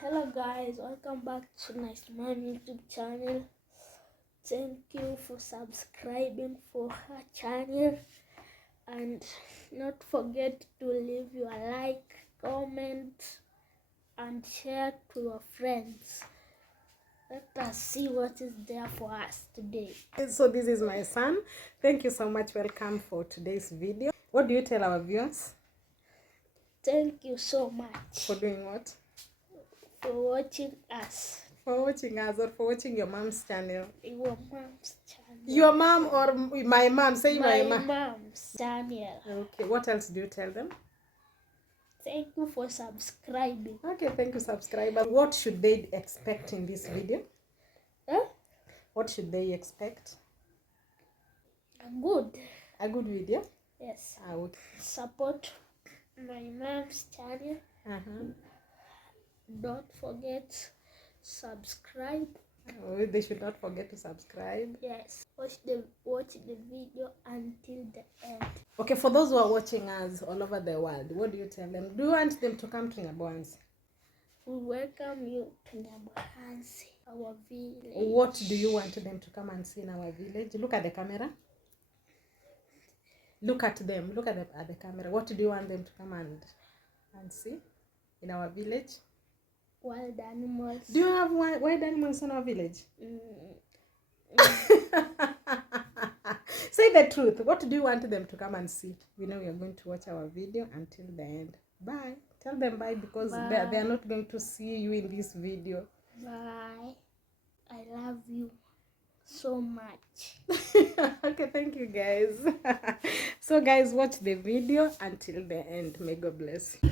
Hello guys, welcome back to Nice Mom YouTube channel. Thank you for subscribing for her channel, and not forget to leave your like, comment and share to your friends. Let us see what is there for us today. So this is my son. Thank you so much. Welcome for today's video. What do you tell our viewers? Thank you so much For doing what? for watching us. For watching us or for watching your mom's channel? Your mom's channel. Your mom or my mom? Say my mom. Mom's channel. Okay, what else do you tell them? Thank you for subscribing. Okay, thank you, subscribers. What should they expect in this video? Huh? What should they expect? A good video? Yes. I would. Support my mom's channel. Don't forget subscribe. Oh, they should not forget to subscribe. Yes. Watch the video until the end. Okay, for those who are watching us all over the world, what do you tell them? Do you want them to come to Nyaboans? We welcome you to Nyaboans, our village. What do you want them to come and see in our village? Look at the camera. Look at them. Look at the camera. What do you want them to come and see in our village? Wild animals. Do you have wild animals in our village? Say the truth. What do you want them to come and see? We know you're going to watch our video until the end. Bye. Tell them bye, because bye. They are not going to see you in this video. Bye. I love you so much. Okay, thank you guys. So guys, watch the video until the end. May God bless you.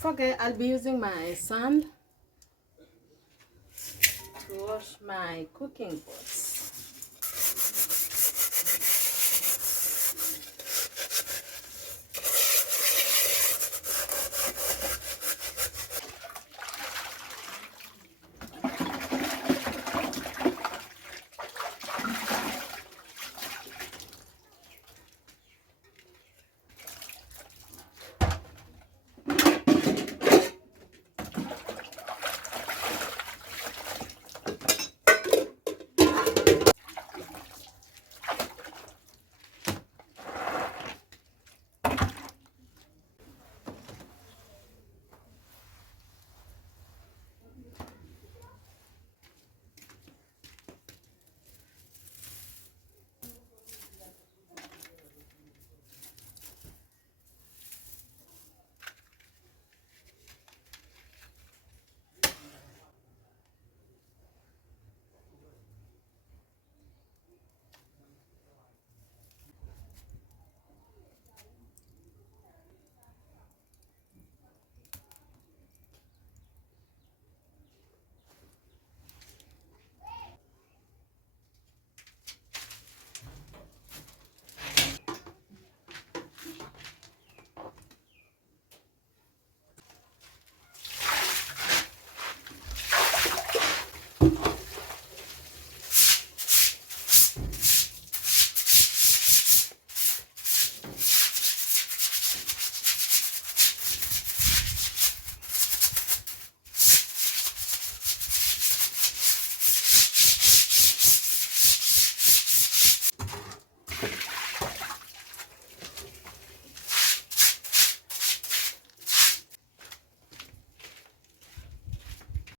So okay, I'll be using my sand to wash my cooking pot.